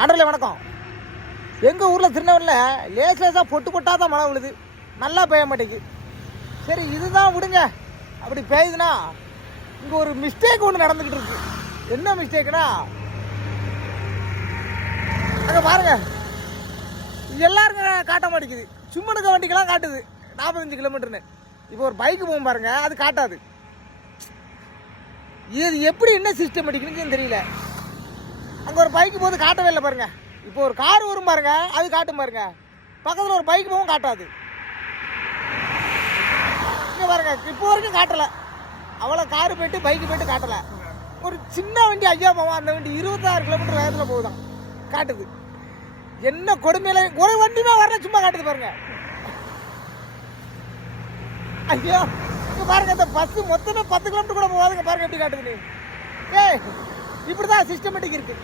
ஆண்டர்ல வணக்கம். எங்கள் ஊரில் திருநெல்வேலியில் லேசாக பொட்டு பொட்டாக தான் மழை விழுது, நல்லா பெய்ய மாட்டேங்குது. சரி இதுதான் விடுங்க, அப்படி பெய்யுதுன்னா இங்கே ஒரு மிஸ்டேக் ஒன்று நடந்துக்கிட்டு இருக்கு. என்ன மிஸ்டேக்குன்னா, அங்கே பாருங்க, எல்லாருக்கும் காட்ட மாட்டேங்குது. சும்மனுக்க வண்டிக்கெல்லாம் காட்டுது 45 கிலோமீட்டர்னு. இப்போ ஒரு பைக்கு போகும் பாருங்க, அது காட்டாது. இது எப்படி என்ன சிஸ்டமேட்டிக்னு தெரியல. அங்கே ஒரு பைக்கு போது காட்டவே இல்லை பாருங்க. இப்போ ஒரு கார் வரும் பாருங்க, அது காட்டும் பாருங்க. பக்கத்தில் ஒரு பைக்கு போகும் காட்டாது. இங்கே பாருங்க, இப்போ வரைக்கும் காட்டலை. அவ்வளோ காரு போயிட்டு பைக்கு போயிட்டு காட்டலை. ஒரு சின்ன வண்டி ஐயா போவோம், அந்த வண்டி 26 கிலோமீட்டர் வேகத்தில் போகுதான், காட்டுது. என்ன கொடுமையில ஒரு வண்டியுமே வர சும்மா காட்டுது பாருங்க. ஐயோ இங்க பாருங்க, இந்த பஸ் மொத்தமே 10 கிலோமீட்டர் கூட போகாதுங்க பாருங்க, எப்படி காட்டுது. ஏய் இப்படிதான் சிஸ்டமேட்டிக் இருக்கு.